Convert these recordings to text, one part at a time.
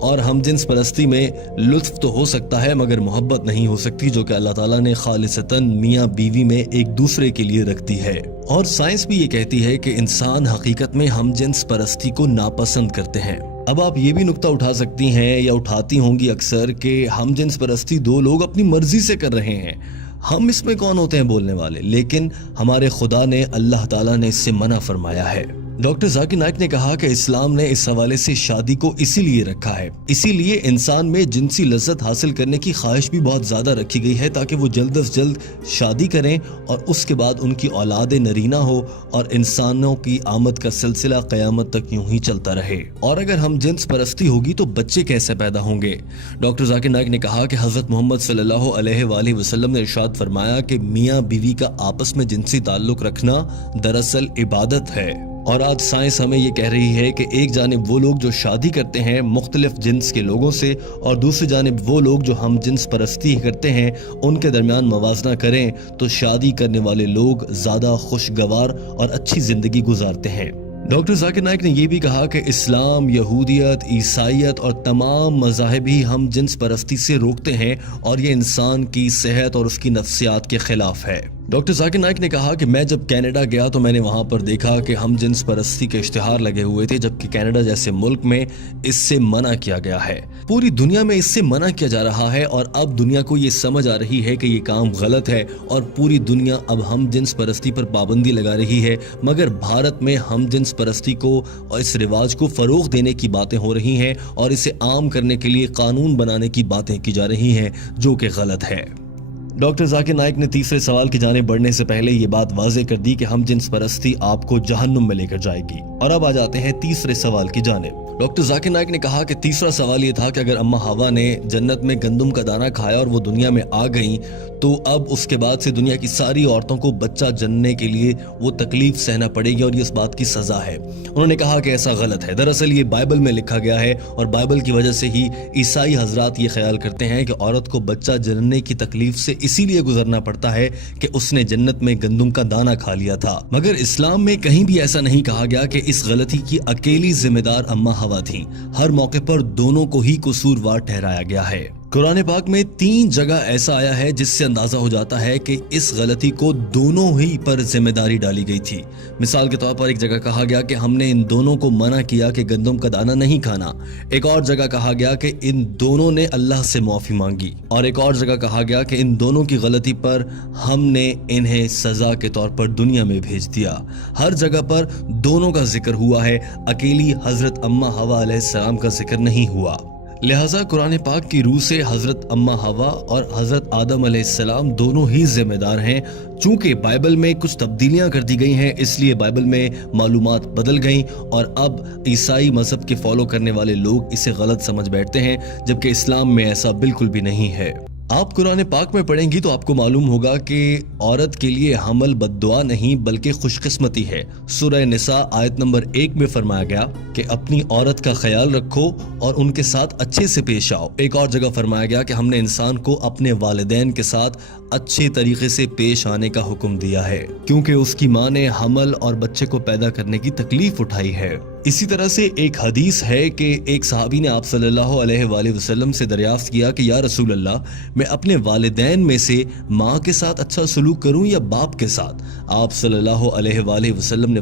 اور ہم جنس پرستی میں لطف تو ہو سکتا ہے مگر محبت نہیں ہو سکتی، جو کہ اللہ تعالیٰ نے خالصتاً میاں بیوی میں ایک دوسرے کے لیے رکھ دی ہے۔ اور سائنس بھی یہ کہتی ہے کہ انسان حقیقت میں ہم جنس پرستی کو ناپسند کرتے ہیں۔ اب آپ یہ بھی نقطہ اٹھا سکتی ہیں یا اٹھاتی ہوں گی اکثر کہ ہم جنس پرستی دو لوگ اپنی مرضی سے کر رہے ہیں، ہم اس میں کون ہوتے ہیں بولنے والے، لیکن ہمارے خدا نے، اللہ تعالیٰ نے اس سے منع فرمایا ہے۔ ڈاکٹر ذاکر نائک نے کہا کہ اسلام نے اس حوالے سے شادی کو اسی لیے رکھا ہے، اسی لیے انسان میں جنسی لذت حاصل کرنے کی خواہش بھی بہت زیادہ رکھی گئی ہے تاکہ وہ جلد از جلد شادی کریں اور اس کے بعد ان کی اولاد نرینہ ہو اور انسانوں کی آمد کا سلسلہ قیامت تک یوں ہی چلتا رہے۔ اور اگر ہم جنس پرستی ہوگی تو بچے کیسے پیدا ہوں گے؟ ڈاکٹر ذاکر نائک نے کہا کہ حضرت محمد صلی اللہ علیہ وآلہ وسلم نے ارشاد فرمایا کہ میاں بیوی کا آپس میں جنسی تعلق رکھنا دراصل عبادت ہے۔ اور آج سائنس ہمیں یہ کہہ رہی ہے کہ ایک جانب وہ لوگ جو شادی کرتے ہیں مختلف جنس کے لوگوں سے اور دوسری جانب وہ لوگ جو ہم جنس پرستی کرتے ہیں ان کے درمیان موازنہ کریں تو شادی کرنے والے لوگ زیادہ خوشگوار اور اچھی زندگی گزارتے ہیں۔ ڈاکٹر ذاکر نائک نے یہ بھی کہا کہ اسلام، یہودیت، عیسائیت اور تمام مذاہب ہی ہم جنس پرستی سے روکتے ہیں اور یہ انسان کی صحت اور اس کی نفسیات کے خلاف ہے۔ ڈاکٹر ذاکر نائک نے کہا کہ میں جب کینیڈا گیا تو میں نے وہاں پر دیکھا کہ ہم جنس پرستی کے اشتہار لگے ہوئے تھے، جبکہ کینیڈا جیسے ملک میں اس سے منع کیا گیا ہے۔ پوری دنیا میں اس سے منع کیا جا رہا ہے اور اب دنیا کو یہ سمجھ آ رہی ہے کہ یہ کام غلط ہے اور پوری دنیا اب ہم جنس پرستی پر پابندی لگا رہی ہے، مگر بھارت میں ہم جنس پرستی کو اور اس رواج کو فروغ دینے کی باتیں ہو رہی ہیں اور اسے عام کرنے کے لیے قانون بنانے کی باتیں کی جا رہی ہیں، جو کہ غلط ہے۔ ڈاکٹر ذاکر نائک نے تیسرے سوال کی جانب بڑھنے سے پہلے یہ بات واضح کر دی کہ ہم جنس پرستی آپ کو جہنم میں لے کر جائے گی۔ اور اب آ جاتے ہیں تیسرے سوال کی جانب۔ ڈاکٹر ذاکر نائک نے کہا کہ تیسرا سوال یہ تھا کہ اگر اماں ہوا نے جنت میں گندم کا دانہ کھایا اور وہ دنیا میں آ گئیں تو اب اس کے بعد سے دنیا کی ساری عورتوں کو بچہ جننے کے لیے وہ تکلیف سہنا پڑے گی اور یہ اس بات کی سزا ہے۔ انہوں نے کہا کہ ایسا غلط ہے، دراصل یہ بائبل میں لکھا گیا ہے اور بائبل کی وجہ سے ہی عیسائی حضرات یہ خیال کرتے ہیں کہ عورت کو بچہ جننے کی تکلیف سے اسی لیے گزرنا پڑتا ہے کہ اس نے جنت میں گندم کا دانہ کھا لیا تھا، مگر اسلام میں کہیں بھی ایسا نہیں کہا گیا کہ اس غلطی کی اکیلی ذمہ دار اماں ہوا تھیں۔ ہر موقع پر دونوں کو ہی قصوروار ٹھہرایا گیا ہے۔ قرآن پاک میں 3 جگہ ایسا آیا ہے جس سے اندازہ ہو جاتا ہے کہ اس غلطی کو دونوں ہی پر ذمہ داری ڈالی گئی تھی۔ مثال کے طور پر ایک جگہ کہا گیا کہ ہم نے ان دونوں کو منع کیا کہ گندم کا دانہ نہیں کھانا، ایک اور جگہ کہا گیا کہ ان دونوں نے اللہ سے معافی مانگی، اور ایک اور جگہ کہا گیا کہ ان دونوں کی غلطی پر ہم نے انہیں سزا کے طور پر دنیا میں بھیج دیا۔ ہر جگہ پر دونوں کا ذکر ہوا ہے، اکیلی حضرت اماں حوا علیہ السلام کا ذکر نہیں ہوا۔ لہٰذا قرآن پاک کی روح سے حضرت اماں حوا اور حضرت آدم علیہ السلام دونوں ہی ذمہ دار ہیں۔ چونکہ بائبل میں کچھ تبدیلیاں کر دی گئی ہیں اس لیے بائبل میں معلومات بدل گئیں اور اب عیسائی مذہب کے فالو کرنے والے لوگ اسے غلط سمجھ بیٹھتے ہیں، جبکہ اسلام میں ایسا بالکل بھی نہیں ہے۔ آپ قرآن پاک میں پڑھیں گی تو آپ کو معلوم ہوگا کہ عورت کے لیے حمل بد دعا نہیں بلکہ خوش قسمتی ہے۔ سورہ نساء آیت نمبر 1 میں فرمایا گیا کہ اپنی عورت کا خیال رکھو اور ان کے ساتھ اچھے سے پیش آؤ۔ ایک اور جگہ فرمایا گیا کہ ہم نے انسان کو اپنے والدین کے ساتھ اچھے طریقے سے پیش آنے کا حکم دیا ہے، کیونکہ اس کی ماں نے حمل اور بچے کو پیدا کرنے کی تکلیف اٹھائی ہے۔ اسی طرح سے ایک حدیث ہے کہ ایک صحابی نے آپ صلی اللہ علیہ وآلہ وسلم سے دریافت کیا کہ یا رسول اللہ، میں اپنے والدین میں سے ماں کے ساتھ اچھا سلوک کروں یا باپ کے ساتھ؟ آپ صلی اللہ علیہ وآلہ وسلم نے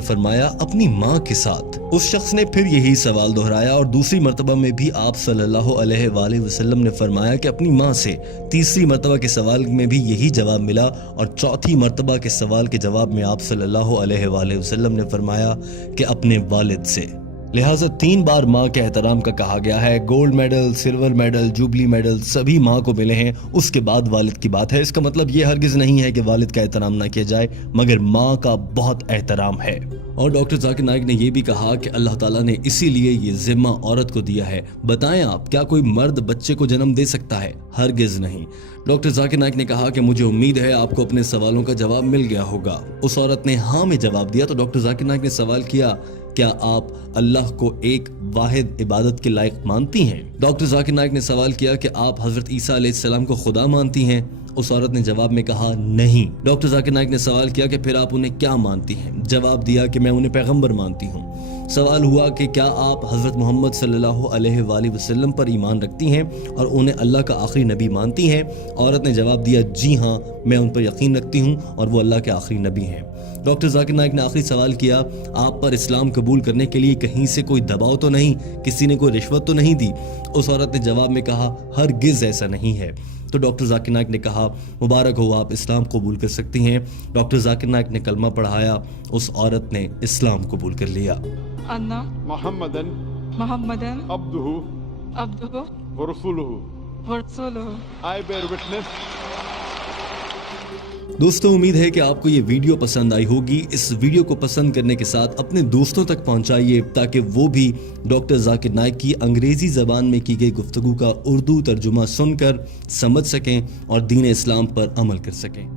فرمایا اپنی ماں کے ساتھ۔ اس شخص نے پھر یہی سوال دہرایا اور دوسری مرتبہ میں بھی آپ صلی اللہ علیہ وآلہ وسلم نے فرمایا کہ اپنی ماں سے۔ تیسری مرتبہ کے سوال میں بھی یہی جواب ملا اور چوتھی مرتبہ کے سوال کے جواب میں آپ صلی اللہ علیہ وآلہ وسلم نے فرمایا کہ اپنے والد سے۔ لہٰذا 3 بار ماں کے احترام کا کہا گیا ہے۔ Gold medal, silver medal, jubilee medal سبھی ماں کو ملے ہیں، اس کے بعد والد کی بات ہے۔ اس کا مطلب یہ ہرگز نہیں ہے کہ والد کا احترام نہ کیا جائے، مگر ماں کا بہت احترام ہے۔ اور ڈاکٹر ذاکر نائک نے یہ بھی کہا کہ اللہ تعالیٰ نے اسی لیے یہ ذمہ عورت کو دیا ہے۔ بتائیں آپ، کیا کوئی مرد بچے کو جنم دے سکتا ہے؟ ہرگز نہیں۔ ڈاکٹر ذاکر نائک نے کہا کہ مجھے امید ہے آپ کو اپنے سوالوں کا جواب مل گیا ہوگا۔ اس عورت نے ہاں میں جواب دیا تو ڈاکٹر ذاکر نائک نے سوال کیا، کیا آپ اللہ کو ایک واحد عبادت کے لائق مانتی ہیں؟ ڈاکٹر ذاکر نائک نے سوال کیا کہ آپ حضرت عیسیٰ علیہ السلام کو خدا مانتی ہیں؟ اس عورت نے جواب میں کہا نہیں۔ ڈاکٹر ذاکر نائک نے سوال کیا کہ پھر آپ انہیں کیا مانتی ہیں؟ جواب دیا کہ میں انہیں پیغمبر مانتی ہوں۔ سوال ہوا کہ کیا آپ حضرت محمد صلی اللہ علیہ وآلہ وسلم پر ایمان رکھتی ہیں اور انہیں اللہ کا آخری نبی مانتی ہیں؟ عورت نے جواب دیا جی ہاں، میں ان پر یقین رکھتی ہوں اور وہ اللہ کے آخری نبی ہیں۔ ڈاکٹر ذاکر نائک نے آخری سوال کیا، آپ پر اسلام قبول کرنے کے لیے کہیں سے کوئی دباؤ تو نہیں، کسی نے کوئی رشوت تو نہیں دی؟ اس عورت نے جواب میں کہا ہرگز ایسا نہیں ہے۔ تو ڈاکٹر ذاکر نائک نے کہا مبارک ہو، آپ اسلام قبول کر سکتی ہیں۔ ڈاکٹر ذاکر نائک نے کلمہ پڑھایا، اس عورت نے اسلام قبول کر لیا۔ انا محمدن محمدن عبدہ عبدہ ورسولہ ورسولہ۔ I bear witness. دوستوں، امید ہے کہ آپ کو یہ ویڈیو پسند آئی ہوگی۔ اس ویڈیو کو پسند کرنے کے ساتھ اپنے دوستوں تک پہنچائیے تاکہ وہ بھی ڈاکٹر ذاکر نائک کی انگریزی زبان میں کی گئی گفتگو کا اردو ترجمہ سن کر سمجھ سکیں اور دین اسلام پر عمل کر سکیں۔